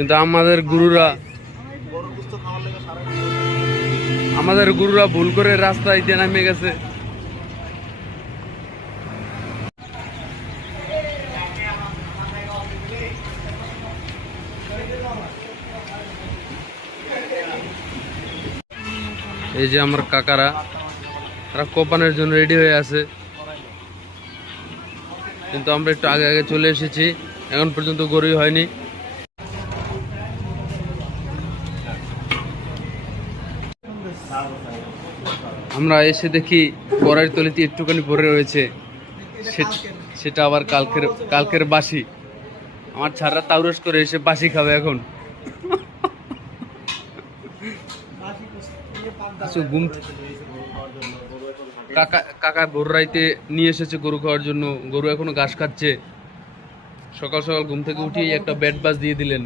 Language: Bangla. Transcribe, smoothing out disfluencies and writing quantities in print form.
কিন্তু আমাদের গুরুরা ভুল করে রাস্তায় দিয়ে নামে গেছে। এই যে আমার কাকারা, তারা কোপানের জন্য রেডি হয়ে আছে, কিন্তু আমরা একটু আগে আগে চলে এসেছি, এখন পর্যন্ত গরুই হয়নি। আমরা এসে দেখি কড়াইয়ের তলিতে একটুখানি পড়ে রয়েছে, সেটা আবার কালকের বাসি। আমার ছাড়া তাউরস করে এসে বাসি খাবে এখন। কাকা ভোর রাইতে নিয়ে এসেছে গরু খাওয়ার জন্য, গরু এখনো ঘাস খাচ্ছে। সকাল সকাল ঘুম থেকে উঠিয়ে একটা ব্যাট বাস দিয়ে দিলেন।